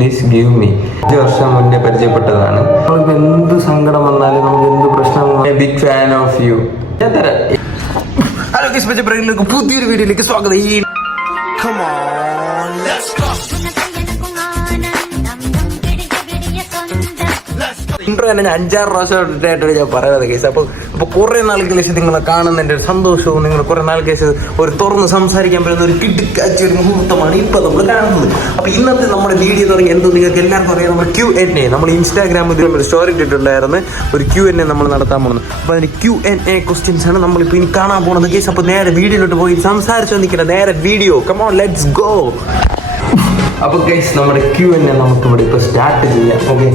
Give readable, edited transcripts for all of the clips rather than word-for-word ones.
Please give me. 5 വർഷം മുന്നേ പരിചയപ്പെട്ടതാണ്. നമുക്ക് എന്ത് സങ്കടം വന്നാലും നമുക്ക് എന്ത് പ്രശ്നം ബിഗ് ഫാൻ ഓഫ് യു. ഞാൻ തരാം. ഹലോ ഗൈസ്, പുതിയൊരു വീഡിയോയിലേക്ക് സ്വാഗതം. ഇൻട്രോ തന്നെ ഞാൻ 6 പ്രാവശ്യമായിട്ട് ഞാൻ പറയുന്നത് കേസ്. അപ്പോൾ കുറേ നാൾക്ക് ശേഷം നിങ്ങളെ കാണുന്നതിൻ്റെ ഒരു സന്തോഷവും നിങ്ങൾ കുറേ നാൾക്ക് ശേഷം ഒരു തുറന്ന് സംസാരിക്കാൻ പറ്റുന്ന ഒരു കിടുക്കാച്ച ഒരു മുഹൂർത്തമാണ് ഇപ്പോൾ നമ്മൾ കാണുന്നത്. അപ്പോൾ ഇന്നത്തെ നമ്മുടെ വീഡിയോ തുടങ്ങി എന്തോ നിങ്ങൾക്ക് എല്ലാവർക്കും അറിയാം, നമ്മൾ Q&A നമ്മൾ ഇൻസ്റ്റാഗ്രാമിൽ ഒരു സ്റ്റോറി ഇട്ടിട്ടുണ്ടായിരുന്നു. ഒരു Q&A നമ്മൾ നടത്താൻ പോകുന്നത്. അപ്പോൾ അതിന് Q&A ക്വസ്റ്റ്യൻസ് ആണ് നമ്മളിപ്പോൾ ഇനി കാണാൻ പോകുന്നത് കേസ്. അപ്പോൾ നേരെ വീഡിയോയിലോട്ട് പോയി സംസാരിച്ചു നിൽക്കണം. നേരെ video come on, let's go. അപ്പോൾ ഗൈസ്, നമ്മുടെ Q&A നമുക്കിവിടെ ഇപ്പോൾ സ്റ്റാർട്ട് ചെയ്യാം. ഓക്കെ,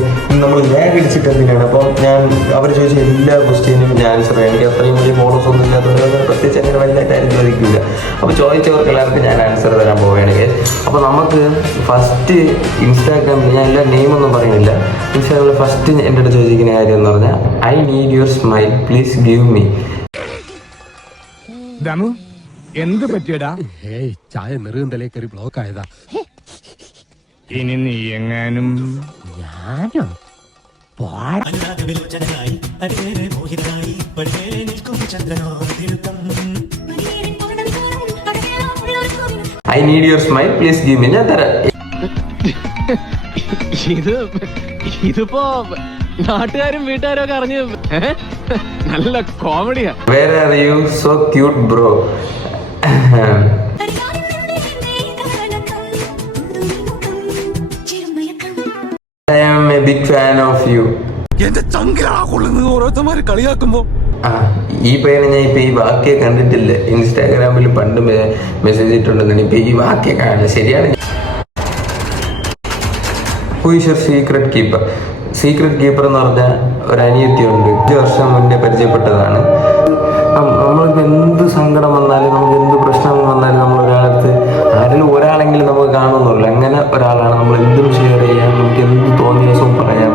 നമ്മൾ ലാഗ് അടിച്ചിട്ട് എന്തിനാണ്. അപ്പോൾ ഞാൻ അവർ ചോദിച്ച എല്ലാ ക്വസ്റ്റ്യനും ഞാൻ ആൻസർ ചെയ്യാം. എനിക്ക് അത്രയും വലിയ ഫോളോസ് ഒന്നും ഇല്ലാത്തവരെ പ്രത്യേകിച്ച് അങ്ങനെ വലുതായിട്ട് ചോദിക്കില്ല. അപ്പോൾ ചോദിച്ചവർക്ക് എല്ലാവർക്കും ഞാൻ ആൻസർ തരാൻ പോവുകയാണ് ഗൈസ്. അപ്പോൾ നമുക്ക് ഫസ്റ്റ് ഇൻസ്റ്റാഗ്രാമിൽ ഞാൻ എല്ലാ നെയിമൊന്നും പറയുന്നില്ല. ഇൻസ്റ്റാഗ്രാമിൽ ഫസ്റ്റ് എൻ്റെ അടുത്ത് ചോദിക്കുന്ന കാര്യം എന്ന് പറഞ്ഞാൽ I need your smile please give me. എന്ത് പറ്റിയടാ? ചായ നെറുകന്തലേ കയറി ബ്ലോക്ക് ആയതാ. ഇനി നീ എങ്ങാനും ഞാനോ I need your smile please give me. ഞാൻ തരാം. ഇതിപ്പോ നാട്ടുകാരും വീട്ടുകാരും ഒക്കെ അറിഞ്ഞ് നല്ല കോമഡിയാ. Where are you so cute bro. I am a big fan of you. എന്റെ ചങ്കിലാ കൊള്ളുന്നത് ഓരോരുത്തന്മാര് കളിയാക്കുമ്പോ. ഈ പേര് ഞാൻ ഇപ്പൊ ഈ വാക്യെ കണ്ടിട്ടില്ല. ഇൻസ്റ്റാഗ്രാമിൽ പണ്ട് മെസ്സേജ് ഇട്ടുണ്ടെന്ന് ഇപ്പൊ ഈ വാക്യെ കാണില്ല. ശരിയാണ്. Who is your secret keeper? Secret keeper എന്ന് പറഞ്ഞാൽ ഒരു അനിയത്തിയുണ്ട്. 5 വർഷം മുന്നേ പരിചയപ്പെട്ടതാണ്. നമ്മൾക്ക് എന്ത് സങ്കടം വന്നാലും നമുക്ക് എന്ത് പ്രശ്നം വന്നാലും നമ്മൾ ഒരാളടുത്ത് ആരെങ്കിലും ഒരാളെങ്കിലും നമുക്ക് കാണുന്നുള്ളൂ. അങ്ങനെ ഒരാളാണ്. നമ്മൾ എന്തും ഷെയർ ചെയ്യാം, നമുക്ക് എന്ത് തോന്നിയ ദിവസവും പറയാം.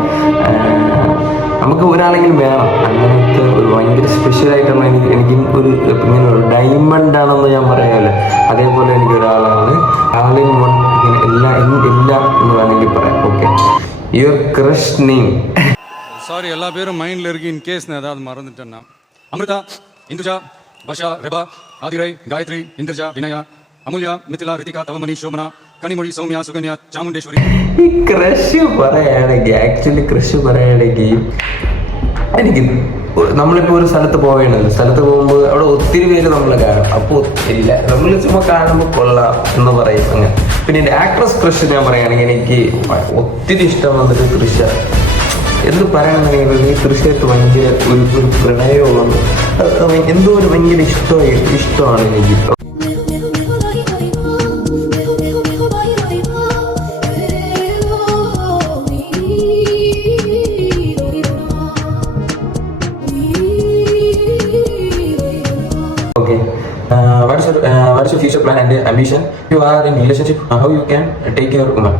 നമുക്ക് ഒരാളെങ്കിലും വേണം. അങ്ങനത്തെ ഒരു ഭയങ്കര സ്പെഷ്യലായിട്ടുള്ള എനിക്കും ഒരു ഇങ്ങനെ ഒരു ഡയമണ്ട് ആണെന്ന് ഞാൻ പറയാമല്ലോ, അതേപോലെ എനിക്ക് ഒരാളാണ്. ആളിൻ വൺ ഇങ്ങനെ എല്ലാം എന്ന് വേണമെങ്കിൽ പറയാം. Okay, your crush name. Sorry, எல்லா பேரும் மைண்டில் இருக்கு. இன் கேஸ் நான் ஏதாவது மறந்துட்டேன்னா அமிர்தா, இந்துஜா, பஷா, ரெபா, ஆதிரை, காயத்ரி, இந்திரஜா, வினயா, அமுல்யா, மிथिला, ரித்திகா, தவமணி, ശോഭന, കണിമൊഴി, സൗമ്യ, സുകന്യ, ചാമുണ്ടേശ്വരി. ഈ ക്രഷ് പറയുകയാണെങ്കിൽ ആക്ച്വലി ക്രഷ് പറയുകയാണെങ്കിൽ എനിക്ക് നമ്മളിപ്പോൾ ഒരു സ്ഥലത്ത് പോകുമ്പോൾ അവിടെ ഒത്തിരി പേര് നമ്മൾ കാണും. അപ്പോൾ ഇല്ല, നമ്മൾ ചുമ്മാ കാണുമ്പോൾ കൊള്ളാം എന്ന് പറയും അങ്ങനെ. പിന്നെ എൻ്റെ ആക്ട്രസ് ക്രഷ് ഞാൻ പറയുകയാണെങ്കിൽ എനിക്ക് ഒത്തിരി ഇഷ്ടം വന്നിട്ട് തൃഷ. എന്ത് പറയണമെന്നുണ്ടെങ്കിൽ ഈ തൃശ്ശത്ത് ഭയങ്കര ഒരു പ്രണയവും എന്തോ ഒരു ഭയങ്കര ഇഷ്ടമാണ് എനിക്ക്. Okay, what is your future plan and ambition? You are in relationship, how you can take care of woman?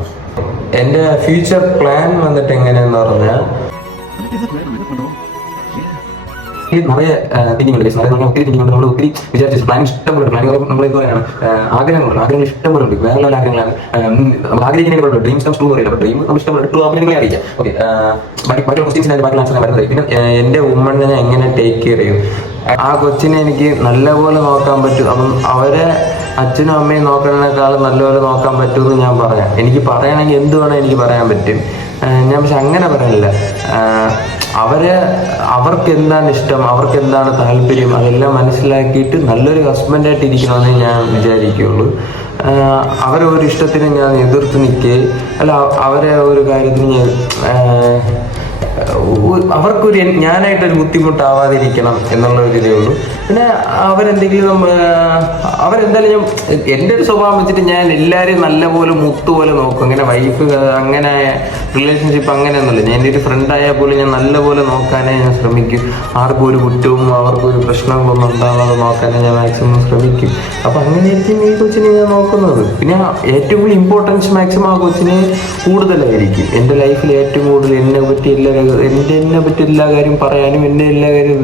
എൻ്റെ ഫ്യൂച്ചർ പ്ലാൻ വന്നിട്ട് എങ്ങനെയാന്ന് പറഞ്ഞാൽ നിറയെ തിങ്കിങ് ഉണ്ട്. ഒത്തിരി തിങ്കിങ് ഉണ്ട്. നമ്മൾ ഒത്തിരി വിചാരിച്ചു പ്ലാൻ ഇഷ്ടംപോലെ പ്ലാൻ നമ്മൾ പറയുകയാണ്. ആഗ്രഹങ്ങൾ ഇഷ്ടംപോലെ ഉണ്ട്. വേറെ ആഗ്രഹങ്ങളാണ് നമ്മൾ ആഗ്രഹിക്കുന്നതിനുള്ള ഡ്രീംസ് കംസ് ട്രൂ എന്ന് പറയുന്നത്. ഡ്രീം നമ്മൾ ഇഷ്ടംപോലെ ട്രൂ ആകുമ്പോൾ നിങ്ങളെ അറിയിക്കാം. ഓക്കെ, ബാക്കി ക്വസ്റ്റ്യൻസിനായിട്ട് ബാക്കി ആൻസർ വരുന്നത്. പിന്നെ എൻ്റെ ഉമ്മനെ ഞാൻ എങ്ങനെ ടേക്ക് കെയർ ചെയ്യും. ആ കൊച്ചിനെ എനിക്ക് നല്ലപോലെ നോക്കാൻ പറ്റും. അപ്പം അവരെ അച്ഛനും അമ്മയും നോക്കുന്നതിനേക്കാളും നല്ലപോലെ നോക്കാൻ പറ്റുമെന്ന് ഞാൻ പറയാം. എനിക്ക് പറയണമെങ്കിൽ എന്ത് വേണം എനിക്ക് പറയാൻ പറ്റും. ഞാൻ പക്ഷെ അങ്ങനെ പറയില്ല. അവർക്ക് എന്താണ് ഇഷ്ടം, അവർക്ക് എന്താണ് താല്പര്യം, അതെല്ലാം മനസ്സിലാക്കിയിട്ട് നല്ലൊരു ഹസ്ബൻഡായിട്ട് ഇരിക്കണമെന്ന് ഞാൻ വിചാരിക്കുകയുള്ളൂ. അവരെ ഒരു ഇഷ്ടത്തിന് ഞാൻ എതിർത്ത് നിൽക്കുകയും അല്ല അവരെ ഒരു കാര്യത്തിന് ഞാൻ അവർക്കൊരു ഞാനായിട്ടൊരു ബുദ്ധിമുട്ടാവാതിരിക്കണം എന്നുള്ള ഒരു ഇതേ ഉള്ളൂ. പിന്നെ അവരെന്തെങ്കിലും അവരെന്തായാലും എൻ്റെ ഒരു സ്വഭാവം വെച്ചിട്ട് ഞാൻ എല്ലാവരെയും നല്ലപോലെ മുത്തുപോലെ നോക്കും. അങ്ങനെ വൈഫ് അങ്ങനെ റിലേഷൻഷിപ്പ് അങ്ങനെയൊന്നുമില്ല. ഞാൻ എൻ്റെ ഒരു ഫ്രണ്ടായാൽ പോലും ഞാൻ നല്ലപോലെ നോക്കാനേ ഞാൻ ശ്രമിക്കും. ആർക്കും ഒരു കുറ്റവും അവർക്കും ഒരു പ്രശ്നങ്ങളൊന്നും ഉണ്ടാകാതെ നോക്കാനേ ഞാൻ മാക്സിമം ശ്രമിക്കും. അപ്പം അങ്ങനെയായിരിക്കും ഈ കൊച്ചിനെ ഞാൻ നോക്കുന്നത്. പിന്നെ ഏറ്റവും കൂടുതൽ ഇമ്പോർട്ടൻസ് മാക്സിമം ആ കൊച്ചിന് കൂടുതലായിരിക്കും. എൻ്റെ ലൈഫിൽ ഏറ്റവും കൂടുതൽ എന്നെ പറ്റി എല്ലാ എന്നെ പറ്റി എല്ലാ കാര്യം പറയാനും എൻ്റെ എല്ലാ കാര്യം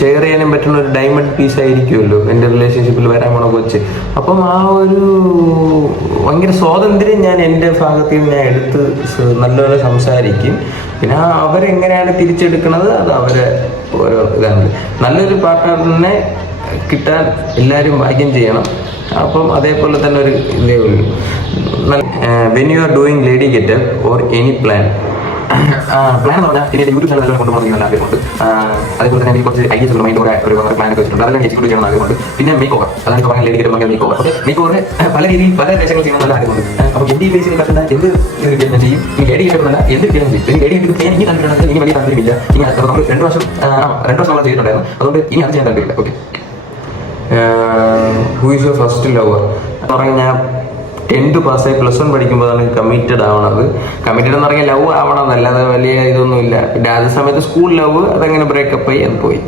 ഷെയർ ചെയ്യാനും പറ്റുന്ന ഒരു ഡയമണ്ട് പീസ് ആയിരിക്കുമല്ലോ എൻ്റെ റിലേഷൻഷിപ്പിൽ വരാൻ പോണ കൊച്ച്. അപ്പം ആ ഒരു ഭയങ്കര സ്വാതന്ത്ര്യം ഞാൻ എൻ്റെ ഭാഗത്തിൽ നിന്ന് ഞാൻ എടുത്ത് നല്ലപോലെ സംസാരിക്കും. പിന്നെ അവരെങ്ങനെയാണ് തിരിച്ചെടുക്കുന്നത് അത് അവരെ ഓരോ ഇതാണ്. നല്ലൊരു പാർട്ട്ണറിനെ കിട്ടാൻ എല്ലാവരും ഭാഗ്യം ചെയ്യണം. അപ്പം അതേപോലെ തന്നെ ഒരു ഇതേ ഉള്ളൂ. When you are doing lady getup or any plan plan എന്ന് പറഞ്ഞാൽ എൻ്റെ യൂട്യൂബ് ചാനൽ കൊണ്ടുപോകുന്ന നല്ല ആഗ്രഹമുണ്ട്. അതേപോലെ തന്നെ എനിക്ക് കുറച്ച് ഐഡിയസ് ഉണ്ട്, മൈൻഡ് ഒരു പ്ലാൻ ഒക്കെ വെച്ചിട്ടുണ്ട്. അതെല്ലാം എക്സിക്യൂട്ട് ചെയ്യണം ആഗ്രഹമുണ്ട്. പിന്നെ മേക്ക് ഓവർ, അതാണ് ഇപ്പോൾ പറഞ്ഞ lady getup make over. Okay, make over പല രീതിയിൽ പല വേഷങ്ങൾ ചെയ്യണം നല്ല ആഗ്രഹമുണ്ട്. അപ്പോൾ എൻ്റെ ഈ ബേസിൽ കത്തുന്ന എന്ത് ഞാൻ ചെയ്യും. ഈ ലേഡി ഗെറ്റപ്പ് എന്നല്ല എന്ത് ചെയ്യാൻ ചെയ്യും. എനിക്ക് ലേഡി ഗെറ്റപ്പ് ചെയ്യാൻ എനിക്ക് താല്പര്യമുണ്ട്, എനിക്ക് വലിയ താല്പര്യമില്ല. ഇനി നമ്മൾ 2 വർഷം നമ്മൾ ചെയ്തിട്ടുണ്ടായിരുന്നു, അതുകൊണ്ട് ഇനി അത് ചെയ്യാൻ താല്പര്യമില്ല. Okay, who is your first lover എന്ന് പറഞ്ഞാൽ ഞാൻ 10th പാസ്സായി +1 പഠിക്കുമ്പോഴാണ് കമ്മിറ്റഡ് ആവണത്. കമ്മിറ്റഡ് എന്ന് പറഞ്ഞാൽ ലവ് ആവണമെന്നല്ല, അത് വലിയ ഇതൊന്നുമില്ല. പിന്നെ അതേ സമയത്ത് സ്കൂൾ ലവ് അതങ്ങനെ ബ്രേക്കപ്പ് ആയി അത് പോയി.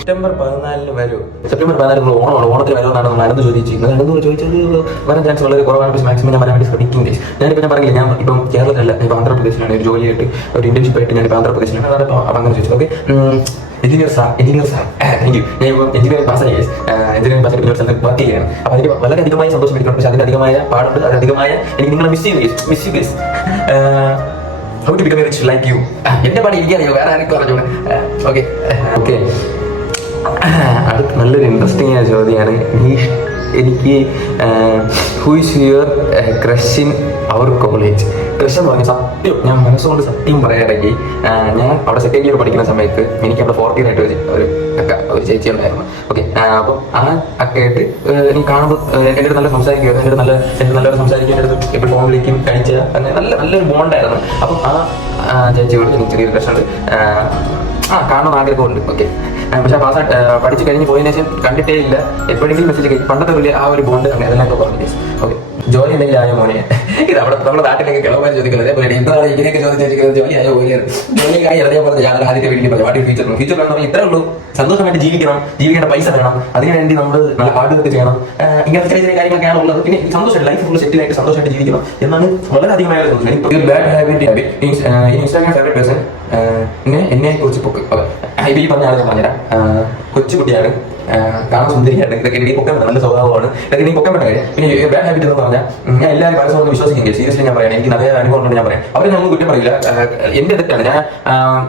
സെപ്റ്റംബർ 14 വരും. സെപ്റ്റംബർ 14 നമ്മൾ ഓണമാണ്. ഓണത്തിന് വരുമെന്നാണ് നമ്മൾ അനന്ത് ചോദിച്ചിരിക്കുന്നത്. അനന്ത് ചോദിച്ചത് വരാൻ ചാൻസ് വളരെ കുറവാണ്. മാക്സിമം ഞാൻ വരാൻ വേണ്ടി ശ്രമിക്കും. ഞാനിപ്പോൾ ഞാൻ പറഞ്ഞില്ല, ഞാൻ ഇപ്പം കേരളത്തിലല്ല, ഇപ്പോൾ ആന്ധ്രാപ്രദേശിലാണ് ഒരു ജോലിയായിട്ട് ഒരു ഇന്റേൺഷിപ്പ് ആയിട്ട് ഞാൻ ഇപ്പോൾ ആന്ധ്രാപ്രദേശിലാണ്. അതാണ് ഇപ്പോൾ അങ്ങനെ ചോദിച്ചത്. Okay, engineer sir thank you. ഞാൻ ഇപ്പോൾ എഞ്ചിനീയറിംഗ് പാസ്സായി, എഞ്ചിനീയറിംഗ് പാസ് ആയിട്ട് സ്ഥലത്ത് വർക്ക് ചെയ്യുകയാണ്. അപ്പോൾ അതിന് വളരെയധികമായ സന്തോഷം എടുക്കണം. പക്ഷേ അതിന് അധികമായ പാടുണ്ട്, അതിനധികമായ എനിക്ക് നിങ്ങളെ മിസ് ചെയ്യും. How to become rich like you. എൻ്റെ പാടി എനിക്കറിയോ, വേറെ ആർക്കും പറഞ്ഞോളൂ. ഓക്കെ ഓക്കെ, അടുത്ത നല്ലൊരു ഇൻട്രസ്റ്റിംഗ് ആയ ചോദ്യമാണ്. എനിക്ക് who is your crush in our college? Crush എന്ന് പറഞ്ഞാൽ സത്യം ഞാൻ മനസ്സുകൊണ്ട് സത്യം പറയാനെങ്കിൽ ഞാൻ അവിടെ 2nd year പഠിക്കുന്ന സമയത്ത് എനിക്ക് അവിടെ 4th year ആയിട്ട് ഒരു ചേച്ചി ഉണ്ടായിരുന്നു. ഓക്കെ, അപ്പം ആ അക്കയായിട്ട് എനിക്ക് കാണുമ്പോൾ എൻ്റെ അടുത്ത് നല്ല സംസാരിക്കുമായിരുന്നു. എൻ്റെ നല്ലൊരു സംസാരിക്കും, എൻ്റെ അടുത്ത് എപ്പോൾ ഫോൺ വിളിക്കും, കഴിച്ച അങ്ങനെ നല്ലൊരു ബോണ്ടായിരുന്നു. അപ്പം ആ ചേച്ചിയോട് എനിക്ക് ചെറിയൊരു ക്രഷുണ്ട്. കാണുന്ന ആഗ്രഹമുണ്ട്. ഓക്കെ, പക്ഷെ പഠിച്ച് കഴിഞ്ഞ് പോയതിനു ശേഷം കണ്ടിട്ടേ ഇല്ല. എപ്പോഴെങ്കിലും മെസ്സേജ് കഴിക്കും. പണ്ടത്തെ വലിയ ആ ഒരു ബോണ്ട് അങ്ങനെ അതെല്ലാം ഇപ്പോൾ പറഞ്ഞു. ഓക്കെ, ജോലി എന്തെങ്കിലും ആയോ മോനെ? ഇത് അവിടെ നമ്മുടെ നാട്ടിലേക്ക് കിളവന്മാർ ചോദിക്കുന്നത് അതേപോലെ എന്താണ് ഇങ്ങനെയൊക്കെ ചോദിച്ചിരിക്കുന്നത്. ജോലി ആയോ പോലെയാണ്. ജോലിയായി അതേപോലെ ഞാൻ ആദ്യത്തെ വീട്ടിൽ പറഞ്ഞു വാട്ടി ഫ്യൂച്ചർ എന്ന് പറഞ്ഞാൽ ഇത്രേ ഉള്ളൂ. സന്തോഷമായിട്ട് ജീവിക്കേണ്ട പൈസ വേണം, അതിനുവേണ്ടി നമ്മൾ നല്ല ഹാർഡ് വർക്ക് ചെയ്യണം. ഇങ്ങനത്തെ ചെറിയ ചെറിയ കാര്യങ്ങളൊക്കെയാണ് ഉള്ളത്. പിന്നെ സന്തോഷമായിട്ട് ലൈഫ് ഫുൾ സെറ്റിൽ ആയിട്ട് സന്തോഷമായിട്ട് ജീവിക്കണം എന്നാണ് വളരെ അധികമായ സന്തോഷം. Bad habit Instagram favourite person എന്നെ കുറിച്ച് പൊക്ക്. ഇപ്പം ഈ പറഞ്ഞ ആൾ ഞാൻ പറഞ്ഞുതരാം. കൊച്ചുകുട്ടിയാണ്, കാണാൻ സുന്ദരിയാണ്, ഇതൊക്കെ എനിക്ക് പൊക്കാൻ നല്ല സ്വഭാവമാണ്, ഇതൊക്കെ എനിക്ക് പൊക്കാൻ പറ്റുന്ന കാര്യം. പിന്നെ ബാഡ് ഹാബിറ്റ് എന്ന് പറഞ്ഞാൽ ഞാൻ എല്ലാവരും പരസ്പരം വിശ്വസിക്കുന്നില്ല. സീരിയസ്ലി ഞാൻ പറയാം, എനിക്ക് നല്ല അനുഭവം കൊണ്ട് ഞാൻ പറയാം. അവരെ ഞാൻ കുറ്റം പറയില്ല, എന്റെ തെറ്റാണ്. ഞാൻ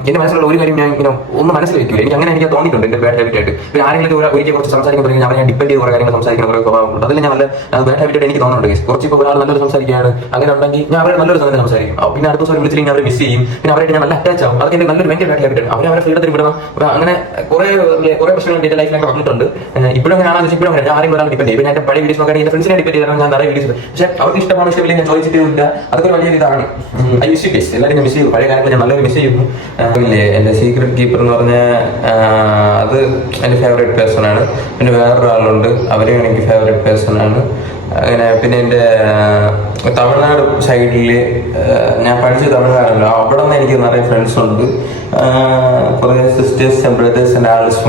എന്റെ മനസ്സിലുള്ള ഒരു കാര്യം ഞാൻ ഇങ്ങനെ ഒന്ന് മനസ്സിൽ വെക്കില്ല. എനിക്ക് അങ്ങനെ എനിക്ക് തോന്നിയിട്ടുണ്ട് എന്റെ ബാഡ് ഹാബിറ്റ് ആയിട്ട്. പിന്നെ ആരെങ്കിലും ഒരിക്കൽ കുറച്ച് സംസാരിക്കാൻ തുടങ്ങി അവരെ ഞാൻ ഡിപ്പെൻഡ് ചെയ്ത് കുറേ കാര്യങ്ങൾ സംസാരിക്കുന്ന കുറേ സ്വഭാവമുണ്ട്. അതിൽ ഞാൻ നല്ല ബാഡ് ഹാബിറ്റ് എനിക്ക് തോന്നുന്നുണ്ട്. കുറച്ച് ഇപ്പോൾ ഒരാൾ നല്ലൊരു സംസാരിക്കുകയാണ് അങ്ങനെ ഉണ്ടെങ്കിൽ ഞാൻ അവരെ നല്ലൊരു സമയത്ത് സംസാരിക്കും. പിന്നെ അടുത്ത ദിവസം വിളിച്ചില്ലെങ്കിൽ അവരെ മിസ് ചെയ്യും. പിന്നെ അവരായിട്ട് ഞാൻ നല്ല അറ്റാച്ച് ആവും. അതൊക്കെ എന്റെ നല്ലൊരു ഭയങ്കര ബാഡ് ഹാബിറ്റ് ആണ്. അവരെ ഫ്രീഡത്തിൽ വിടണം. അങ്ങനെ കുറേ പ്രശ്നങ്ങൾ എന്റെ ലൈഫിലൊക്കെ വന്നിട്ടുണ്ട്. ഇപ്പോഴും അങ്ങനെയാണെന്ന് വെച്ചാൽ ഇപ്പോഴും അങ്ങനെ ആരെങ്കിലും ഒരാൾ ഡിപ്പെൻഡ് ചെയ്യും. എന്റെ പഴയ വീഡിയോസ് നോക്കാൻ എന്റെ ഫ്രണ്ട്സിനെ ഡിപ്പെൻഡ് ചെയ്താണ് ഞാൻ നിറയെ വീഡിയോസ്. പക്ഷേ അവർക്ക് ഇഷ്ടമാണ് ഇഷ്ടമില്ല ഞാൻ ചോദിച്ചിട്ടില്ല. അതൊക്കെ വലിയ ഇതാണ്. ഐ മിസ് യു ഗൈസ്, എല്ലാവരും ഞാൻ മിസ് ചെയ്യും. പഴയ കാര്യങ്ങൾ ഞാൻ നല്ലൊരു മിസ് ചെയ്യുന്നു. എന്റെ സീക്രട്ട് കീപ്പർ എന്ന് പറഞ്ഞാൽ അത് എന്റെ ഫേവറേറ്റ് പേഴ്സൺ ആണ്. പിന്നെ വേറൊരാളുണ്ട്, അവരെയും എനിക്ക് ഫേവറേറ്റ് പേഴ്സൺ ആണ്. അങ്ങനെ പിന്നെ എൻ്റെ തമിഴ്നാട് സൈഡിൽ ഞാൻ പഠിച്ച തമിഴ്നാടല്ലോ, അവിടെ നിന്ന് എനിക്ക് നിറയെ ഫ്രണ്ട്സ് ഉണ്ട്. കുറേ sisters and brothers and alls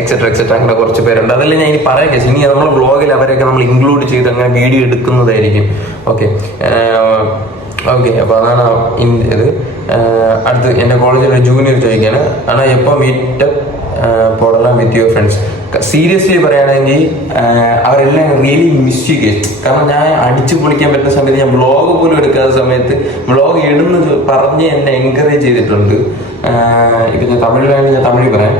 et cetera അങ്ങനെ കുറച്ച് പേരുണ്ട്. അതെല്ലാം ഞാൻ ഇനി പറയാം. ഇനി നമ്മളെ വ്ളോഗിൽ അവരെയൊക്കെ നമ്മൾ ഇൻക്ലൂഡ് ചെയ്ത് അങ്ങനെ വീഡിയോ എടുക്കുന്നതായിരിക്കും. ഓക്കെ ഓക്കെ, അപ്പോൾ അതാണ് ഇത്. അടുത്ത് എൻ്റെ കോളേജിൽ ഒരു ജൂനിയർ ചോദിക്കുകയാണ്, ஆனால் எப்போ മീറ്റപ്പ് പോടலாம் വിത്ത് യുവർ ഫ്രണ്ട്സ്? സീരിയസ്ലി പറയുകയാണെങ്കിൽ അവരെല്ലാം റിയലി മിസ് യു ഗൈസ്. കാരണം ഞാൻ അടിച്ചു പൊളിക്കാൻ പറ്റുന്ന സമയത്ത് ഞാൻ വ്ളോഗ് പോലും എടുക്കാത്ത സമയത്ത് വ്ളോഗ് ഇടുന്നത് പറഞ്ഞ് എന്നെ എൻകറേജ് ചെയ്തിട്ടുണ്ട്. இப்போ நான் தமிழ்நாடு நான் தமிழ் போகிறேன்.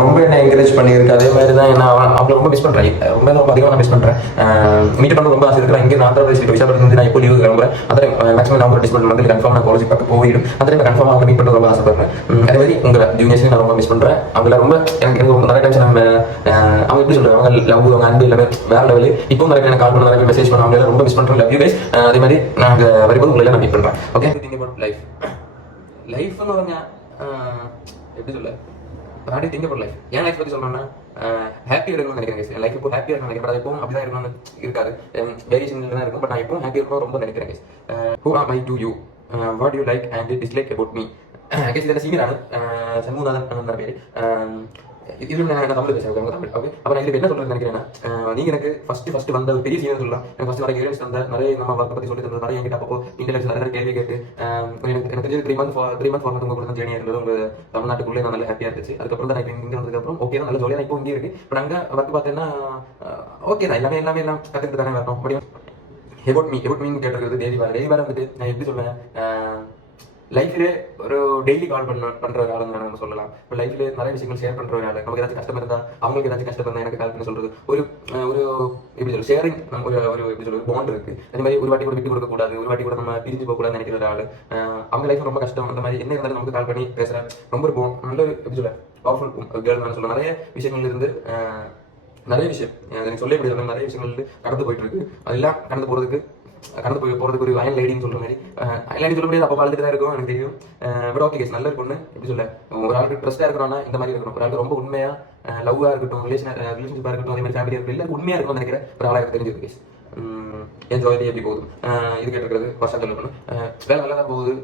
ரொம்ப என்ன என்கரேஜ் பண்ணியிருக்கு. அதே மாதிரி தான் நான் அவளை ரொம்ப மிஸ் பண்ணுறேன். ரொம்ப அதிகமாக நான் மிஸ் பண்ணுறேன். மீட் பண்ண ரொம்ப ஆசை இருக்கிறேன். இங்கே ஆந்திரப்பிரதேசில் விசாகப்பட்டினம் நான் இப்போ லீவு கிளம்புறேன். அதில் maximum November December monthly confirm நான் காலேஜ் பக்கம் போயிடும். அதில் நான் கன்ஃபார்மாக அவங்க மீட் பண்ண ரொம்ப ஆசைப்படுறேன். அதே மாதிரி உங்களை ஜூனியர்ஸையும் நான் ரொம்ப மிஸ் பண்ணுறேன். அவங்கள ரொம்ப எனக்கு நிறைய டைம்ஸ் நம்ம அவங்க எப்படி சொல்கிறாங்க, அவங்க லவ் அவங்க அன்பு எல்லாமே வேறு லெவலு. இப்போ நிறைய எனக்கு கால் பண்ண நிறைய மெசேஜ் பண்ண அவங்கள ரொம்ப மிஸ் பண்ணுறேன். Love you guys. அதே மாதிரி நாங்கள் வரும்போது உங்களை நான் மீட் பண்ணுறேன். Okay, think about life. லைஃப்னு പറഞ്ഞാൽ எப்படி சொல்ல, how do you think about life? N life பற்றி சொல்லணும்னா ஹாப்பியாக இருக்கணும்னு நினைக்கிறேன். லைஃப் இப்போ ஹாப்பியாக இருக்கணும் நினைக்கிறேன். எப்பவும் அப்படி தான் இருக்கணும்னு இருக்காது, வேரியேஷன் தான் இருக்கும். பட் நான் எப்பவும் ஹாப்பியாக இருக்கணும் ரொம்ப நினைக்கிறேன். who am I to you? what do you like and dislike about me? Case இதில் சீனியரான சண்முகநாதன் பேர். இது நான் தமிழ் பேசுறேன் தமிழ். ஓகே, அப்ப நான் இதுல என்ன சொல்றேன்னு நினைக்கிறேன்னா, நீங்க எனக்கு ஃபர்ஸ்ட் வந்த ஒரு பெரிய சீனியர் சொல்லலாம். எனக்கு ஃபர்ஸ்ட் நிறைய கைடன்ஸ் தந்த, நிறைய நம்ம ஒர்க் பத்தி சொல்லி தந்தது, நிறைய என்கிட்ட அப்போ இன்டெலிஜென்ஸ் நிறைய கேள்வி கேட்டு எனக்கு தெரிஞ்சது 3 மந்த் ஃபார்மேட் உங்க கூட தான் ஜேர்னி இருந்தது. உங்க தமிழ்நாட்டுக்குள்ளே நான் நல்லா ஹாப்பியா இருந்துச்சு. அதுக்கப்புறம் தான் நான் இங்க வந்ததுக்கப்புறம் ஓகே தான், நல்ல ஜாலியாக இப்போ இங்கே இருக்கு. பட் அங்கே ஒர்க் பார்த்தீங்கன்னா ஓகே தான், எல்லாமே எல்லாம் கற்றுக்கிட்டு தானே வரணும். அப்படியும் எபவுட் மீன் கேட்டிருக்கிறது டெய்லி வேறு வந்துட்டு நான் எப்படி சொல்லுவேன், லைஃப்ல ஒரு டெய்லி கால் பண்ற ஒரு ஆள் நம்ம சொல்லலாம். இப்போ லைஃப்ல நிறைய விஷயங்கள் ஷேர் பண்ற ஒரு ஆள், நமக்கு ஏதாச்சும் கஷ்டம் இருந்தா, அவங்களுக்கு ஏதாச்சும் கஷ்டம் இருந்தா எனக்கு கால் பண்ணி சொல்றது ஒரு ஒரு எப்படி சொல்றது, ஷேரிங் ஒரு எப்படி சொல்றது பாண்ட் இருக்கு. அதே மாதிரி ஒரு வாட்டி கூட விட்டு கொடுக்க கூடாது, ஒரு வாட்டி கூட நம்ம பிரிஞ்சு போக கூடாதுன்னு நினைக்கிற ஒரு ஆள். அவங்க லைஃப் ரொம்ப கஷ்டம், அந்த மாதிரி என்ன இருந்தாலும் நமக்கு கால் பண்ணி பேசுறேன். ரொம்ப ஒரு நல்ல எப்படி சொல்ல பவர்ஃபுல் கேர்ள் நான் சொல்ல. நிறைய விஷயங்கள்ல இருந்து நிறைய விஷயம் எனக்கு சொல்ல முடியாது, நிறைய விஷயங்கள் கடந்து போயிட்டு இருக்கு. அதெல்லாம் கடந்து போறதுக்கு ஒரு அயன் லேடின்னு சொல்ற மாதிரி, அயன் லேடி சொல்ல முடியாது, அப்போ வளர்த்துட்டு தான் இருக்கும் எனக்கு தெரியும். பட் ஓகே கேஸ், நல்ல ஒரு பொண்ணு. எப்படி சொல்ல, ஒரு ஆளுக்கு ட்ரஸ்டா இருக்கணும்னா இந்த மாதிரி இருக்கணும். ஒரு ஆளுக்கு ரொம்ப உண்மையா லவ்வா இருக்கட்டும், ரிலேஷன்ஷிப்பா இருக்கட்டும், அதே மாதிரி ஃபேமிலியா இருக்கட்டும், எல்லாருக்கும் உண்மையா இருக்கும் நினைக்கிற ஒரு ஆளாக எனக்கு தெரிஞ்சது கேஸ். என் ஜாலி எப்படி போகுது இது கேட்டுருக்கிறது வருஷம் சொல்ல பண்ணு. வேலை நல்லா தான் போகுது.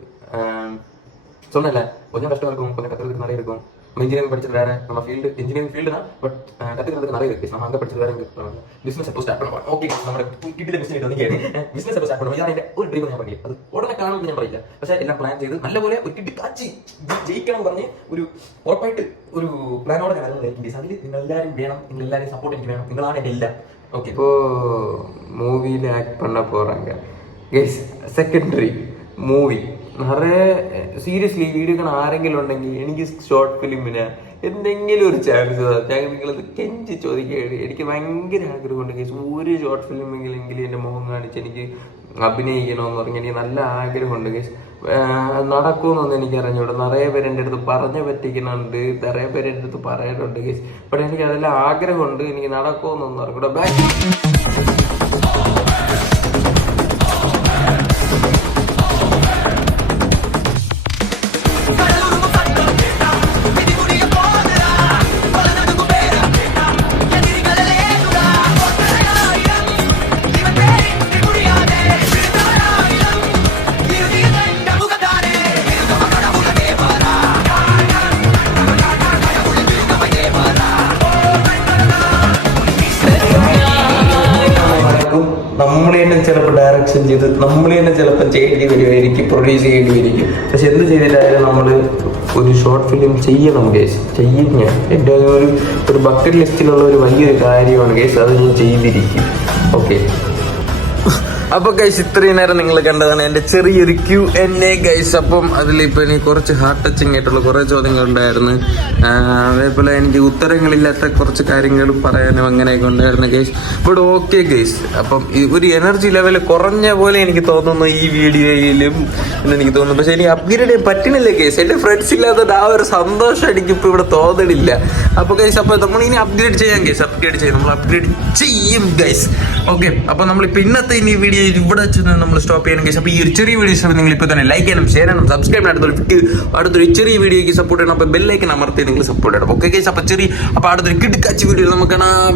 சொன்னல கொஞ்சம் கஷ்டம் இருக்கும், கொஞ்சம் கத்துறதுக்கு நிறைய இருக்கும். இன்ஜினியரிங் படிச்சது வேற, நம்ம ஃபீல்டு இன்ஜினியரிங் ஃபீல்டு தான். பட் கத்துக்கிறதுக்கு நிறைய இருக்கு. நம்ம அங்கே படிச்சது வேற, இங்கே பிசினஸ் எப்போ ஸ்டார்ட் பண்ணுவோம். ஓகே, நம்ம கிட்ட பிசினஸ் வந்து கேட்டு பிசினஸ் எப்போ ஸ்டார்ட் பண்ணுவோம். இதான் ஒரு ட்ரீம் ഞാൻ பண்ணி അത് ഉടനെ കാണുമെന്ന് ഞാൻ പറയില്ല. പക്ഷേ എല്ലാം പ്ലാൻ ചെയ്ത് നല്ലപോലെ ഒരു കിട്ടി കാച്ചി ജയിക്കണം പറഞ്ഞ് ഒരു ഉറപ്പായിട്ട് ഒരു പ്ലാനോടെ ഞാൻ വരുന്നത്. അതിൽ നിങ്ങൾ എല്ലാവരും വേണം, നിങ്ങൾ എല്ലാവരും സപ്പോർട്ട് എനിക്ക് വേണം, നിങ്ങളാണ് എൻ്റെ എല്ലാം. ஓகே, இப்போ மூவியில் ஆக்ட் பண்ண போகிறாங்க ഗൈസ്. സെക്കൻഡറി മൂവി നിറയെ സീരിയസ്ലി വീഡിയോ ആരെങ്കിലും ഉണ്ടെങ്കിൽ എനിക്ക് ഷോർട്ട് ഫിലിമിന് എന്തെങ്കിലും ഒരു ചാൻസ് ഞങ്ങൾ നിങ്ങളത് കെഞ്ചി ചോദിക്കുകയാണ്. എനിക്ക് ഭയങ്കര ആഗ്രഹമുണ്ട് ഗൈസ്, ഒരു ഷോർട്ട് ഫിലിമെങ്കിലും എൻ്റെ മുഖം കാണിച്ച് എനിക്ക് അഭിനയിക്കണമെന്ന് പറഞ്ഞാൽ എനിക്ക് നല്ല ആഗ്രഹമുണ്ട് ഗൈസ്. നടക്കുമെന്നൊന്നും എനിക്ക് അറിഞ്ഞൂടെ. നിറയെ പേര് എൻ്റെ അടുത്ത് പറഞ്ഞു പറ്റിക്കുന്നുണ്ട്, നിറയെ പേര് എൻ്റെ അടുത്ത് പറയാനുണ്ട് ഗൈസ്. ബട്ട് എനിക്ക് അതെല്ലാം ആഗ്രഹമുണ്ട്. എനിക്ക് നടക്കുമെന്നൊന്നും അറിഞ്ഞൂടെ. നമ്മൾ തന്നെ ചിലപ്പോൾ ഡയറക്ഷൻ ചെയ്ത് നമ്മൾ തന്നെ ചിലപ്പോൾ ചെയ്യേണ്ടി വരുമായിരിക്കും, പ്രൊഡ്യൂസ് ചെയ്യേണ്ടി വരിക്കും. പക്ഷെ എന്ത് ചെയ്തിട്ടായാലും നമ്മൾ ഒരു ഷോർട്ട് ഫിലിം ചെയ്യണം കേസ്. ചെയ്യും ഞാൻ. എൻ്റെ ഒരു ബക്കറ്റ് ലിസ്റ്റിലുള്ള ഒരു വലിയൊരു കാര്യമാണ് കേസ്. അത് ഞാൻ ചെയ്തിരിക്കും. ഓക്കെ, അപ്പൊ ഗൈസ് ഇത്രയും നേരം നിങ്ങൾ കണ്ടതാണ് എൻ്റെ ചെറിയൊരു Q&A ഗൈസ്. അപ്പം അതിലിപ്പോൾ എനിക്ക് കുറച്ച് ഹാർട്ട് ടച്ചിങ് ആയിട്ടുള്ള കുറേ ചോദ്യങ്ങളുണ്ടായിരുന്നു. അതേപോലെ എനിക്ക് ഉത്തരങ്ങളില്ലാത്ത കുറച്ച് കാര്യങ്ങൾ പറയാനും അങ്ങനെയൊക്കെ ഉണ്ടായിരുന്നു ഗൈസ്. ബട്ട് ഓക്കെ ഗൈസ്, അപ്പം ഒരു എനർജി ലെവൽ കുറഞ്ഞ പോലെ എനിക്ക് തോന്നുന്നു ഈ വീഡിയോയിലും എന്നെനിക്ക് തോന്നുന്നു. പക്ഷെ എനിക്ക് അപ്ഗ്രേഡ് ചെയ്യാൻ പറ്റുന്നില്ല ഗൈസ്. എൻ്റെ ഫ്രണ്ട്സ് ഇല്ലാത്തത് ആ ഒരു സന്തോഷം എനിക്കിപ്പോൾ ഇവിടെ തോന്നണില്ല. അപ്പോൾ ഗൈസ്, അപ്പോൾ നമ്മളിനി അപ്ഗ്രേഡ് ചെയ്യാം ഗൈസ്. നമ്മൾ അപ്ഗ്രേഡ് ചെയ്യും ഗൈസ്. ഓക്കെ, അപ്പോൾ നമ്മളിപ്പോൾ ഇന്നത്തെ ഈ വീഡിയോ ഇവിടെ വെച്ച് നമ്മൾ സ്റ്റോപ്പ് ചെയ്യണം ഗൈസ്. അപ്പോൾ ഈ ഒരു ചെറിയ വീഡിയോസ് നിങ്ങൾ ഇപ്പോൾ തന്നെ ലൈക്ക് ചെയ്യണം, ഷെയർ ചെയ്യണം, സബ്സ്ക്രൈബ് ചെയ്യണം. അടുത്തൊരു ചെറിയ വീഡിയോയ്ക്ക് സപ്പോർട്ട് ചെയ്യണം. അപ്പോൾ ബെല്ലൈക്കൻ അമർത്തി നിങ്ങൾ സപ്പോർട്ട് ചെയ്യണം. ഓക്കെ ഗൈസ്, അപ്പോൾ അടുത്തൊരു കിടുക്കാച്ചി വീഡിയോ നമുക്ക് കാണാം.